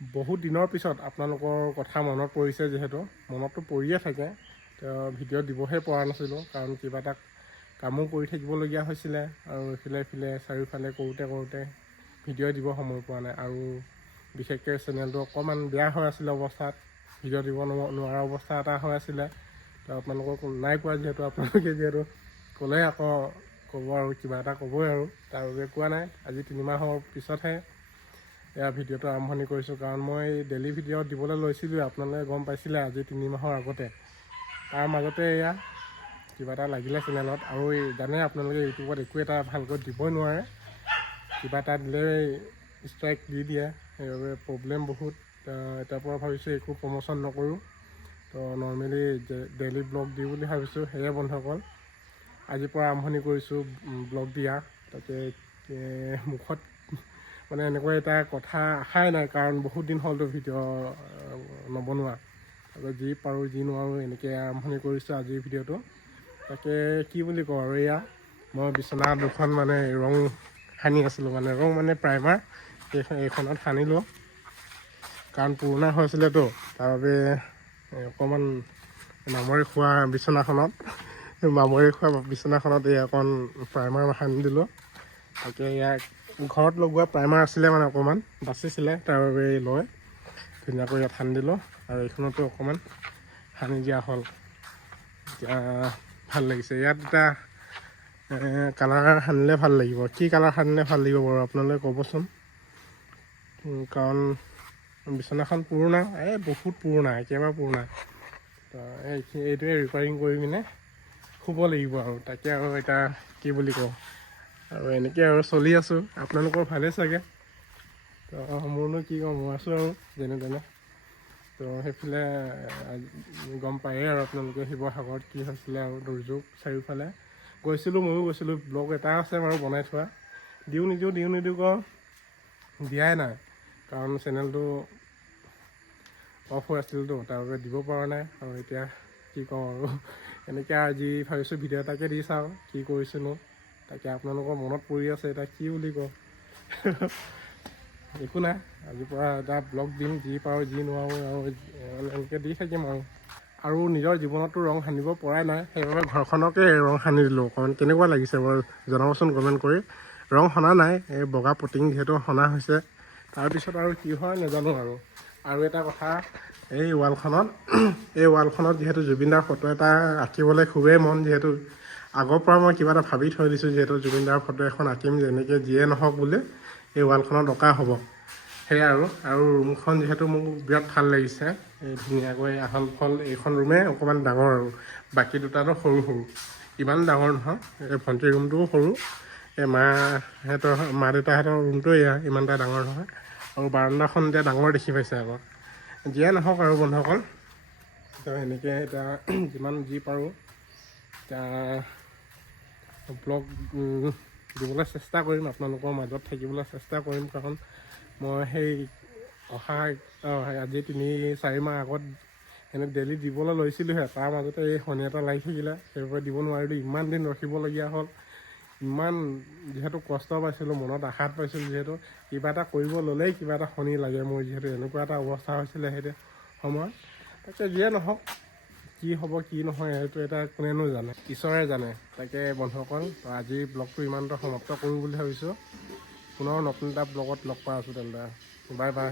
বহুত দিনৰ পিছত আপোনালোকৰ কথা মনত পৰিছে, যিহেতু মনততো পৰিয়ে থাকে। ভিডিঅ' দিবহে পৰা নাছিলোঁ, কাৰণ কিবা এটা কামো কৰি থাকিবলগীয়া হৈছিলে আৰু ইফালে চাৰিওফালে কৰোঁতে ভিডিঅ' দিব সময় পোৱা নাই। আৰু বিশেষকৈ চেনেলটো অকণমান বেয়া হৈ আছিলে অৱস্থাত, ভিডিঅ' দিব নোৱাৰা অৱস্থা এটা হৈ আছিলে। তো আপোনালোকক নাই কোৱা, আপোনালোকে ক'লে আকৌ ক'ব আৰু কিবা এটা ক'বই আৰু, তাৰ বাবে কোৱা নাই। আজি 3 মাহৰ পিছতহে এয়া ভিডিঅ'টো আৰম্ভণি কৰিছোঁ, কাৰণ মই ডেইলি ভিডিঅ' দিবলৈ লৈছিলোঁ, আপোনালোকে গম পাইছিলে আজি 3 মাহৰ আগতে। তাৰ মাজতে এয়া কিবা এটা লাগিলে চেনেলত, আৰু জানে আপোনালোকে ইউটিউবত একো এটা ভালকৈ দিবই নোৱাৰে, কিবা এটা দিলেই ষ্ট্ৰাইক দি দিয়ে, সেইবাবে প্ৰব্লেম বহুত। এতিয়াৰ পৰা ভাবিছোঁ একো প্ৰমোশ্যন নকৰোঁ, তো নৰ্মেলি ডেইলি ব্লগ দিওঁ বুলি ভাবিছোঁ। সেয়ে বন্ধুসকল, আজিৰ পৰা আৰম্ভণি কৰিছোঁ ব্লগ দিয়া। তাকে মুখত মানে এনেকুৱা এটা কথা আশাই নাই, কাৰণ বহুত দিন হ'লতো ভিডিঅ' নবনোৱা। তাৰপিছত যি পাৰোঁ যি নোৱাৰোঁ এনেকৈ আৰম্ভণি কৰিছোঁ আজিৰ ভিডিঅ'টো। তাকে কি বুলি কওঁ আৰু, এয়া মই বিচনা দুখন মানে ৰং সানি আছিলোঁ, মানে প্ৰাইমাৰ এইখনত সানিলোঁ, কাৰণ পুৰণা হৈছিলেতো, তাৰ বাবে অকণমান মামৰি খোৱা বিচনাখনত এই অকণ প্ৰাইমাৰ সানি দিলোঁ। তাকে ইয়াক ঘৰত লগোৱা প্ৰাইমাৰ আছিলে, মানে অকণমান বাচিছিলে, তাৰ বাবে লৈ ধুনীয়াকৈ ইয়াত সানি দিলোঁ। আৰু এইখনতো অকণমান সানি দিয়া হ'ল, এতিয়া ভাল লাগিছে। ইয়াত এটা কালাৰ সানিলে ভাল লাগিব। কি কালাৰ সানিলে ভাল লাগিব বাৰু আপোনালোকে ক'বচোন, কাৰণ বিচনাখন পুৰণা, বহুত পুৰণা, একেবাৰে পুৰণা। তো এইটোৱে ৰিপেয়াৰিং কৰি পিনে শুব লাগিব আৰু। তাকে আৰু এতিয়া কি বুলি কওঁ, আৰু এনেকৈ আৰু চলি আছোঁ। আপোনালোকৰ ভালেই চাগে? তো মোৰনো কি কওঁ, মই আছোঁ আৰু যেনে তেনে। তো সেইফালে গম পায়েই আৰু আপোনালোকে শিৱসাগৰত কি হৈছিলে, আৰু দুৰ্যোগ চাৰিওফালে ময়ো গৈছিলোঁ। ব্লগ এটা আছে বাৰু বনাই থোৱা, দিওঁ নিদিওঁ কওঁ, দিয়াই নাই, কাৰণ চেনেলটো অফ হৈ আছিলতো, তাৰ বাবে দিব পৰা নাই। আৰু এতিয়া কি কওঁ আৰু, এনেকৈ আজি ভাবিছোঁ ভিডিঅ' এটাকে দি চাওঁ, কি কৰিছিলোঁ। তাকে আপোনালোকৰ মনত পৰি আছে, এতিয়া কি বুলি কওঁ একো নাই, আজিৰ পৰা এটা ব্লগ দিম, যি পাৰোঁ যি নোৱাৰোঁ আৰু এনেকৈ দি থাকিম আৰু নিজৰ জীৱনতো ৰং সানিব পৰাই নাই, সেইবাবে ঘৰখনকে ৰং সানি দিলোঁ। অকণমান কেনেকুৱা লাগিছে বাৰু জনাবচোন কমেণ্ট কৰি। ৰং সনা নাই, এই বগা পুটিং যিহেতু সনা হৈছে, তাৰপিছত আৰু কি হয় নাজানো আৰু এটা কথা, এই ৱালখনত যিহেতু জুবিনদাৰ ফটো এটা আঁকিবলৈ খুবেই মন, যিহেতু আগৰ পৰা মই কিবা এটা ভাবি থৈ দিছোঁ, যিহেতু জুবিনদাৰ ফটো এখন আঁকিম, যেনেকৈ যিয়ে নহওক বুলি এই ৱালখনত অঁকা হ'ব। সেয়াই আৰু ৰুমখন যিহেতু মোক বিৰাট ভাল লাগিছে, এই ধুনীয়াকৈ আহল বহল এইখন ৰুমে অকণমান ডাঙৰ, আৰু বাকী দুটাতো সৰু, ইমান ডাঙৰ নহয়। এই ভণ্টিৰ ৰুমটোও সৰু, এই মা দেউতাহঁতৰ ৰুমটো এয়া ইমান এটা ডাঙৰ নহয়, আৰু বাৰাণ্ডাখন এতিয়া ডাঙৰ দেখি পাইছে আকৌ। যিয়ে নহওক আৰু বন্ধুসকল, তো সেনেকৈ এতিয়া যিমান যি পাৰোঁ এতিয়া ব্লগ দিবলৈ চেষ্টা কৰিম, আপোনালোকৰ মাজত থাকিবলৈ চেষ্টা কৰিম, কাৰণ মই সেই আজি 3-4 মাহ আগত ডেইলি দিবলৈ লৈছিলোঁহে, তাৰ মাজতে এই শনি এটা লাগি থাকিলে, সেইবাবে দিব নোৱাৰিলোঁ। ইমান দিন ৰখিবলগীয়া হ'ল, ইমান যিহেতু কষ্ট পাইছিলোঁ, মনত আঘাত পাইছিলোঁ, যিহেতু কিবা এটা কৰিব ল'লেই কিবা এটা শনি লাগে মোৰ, যিহেতু এনেকুৱা এটা অৱস্থা হৈছিলে সেইটো সময়ত। তাকে যিয়ে নহওক, কি হ'ব কি নহয় সেইটো এটা কোনেনো জানে, ঈশ্বৰে জানে। তাকে বন্ধুসকল, আজিৰ ব্লগটো ইমানতে সমাপ্ত কৰোঁ বুলি ভাবিছোঁ। পুনৰ নতুন এটা ব্লগত লগ পাই আছোঁ তেন্তে, বাই বাই।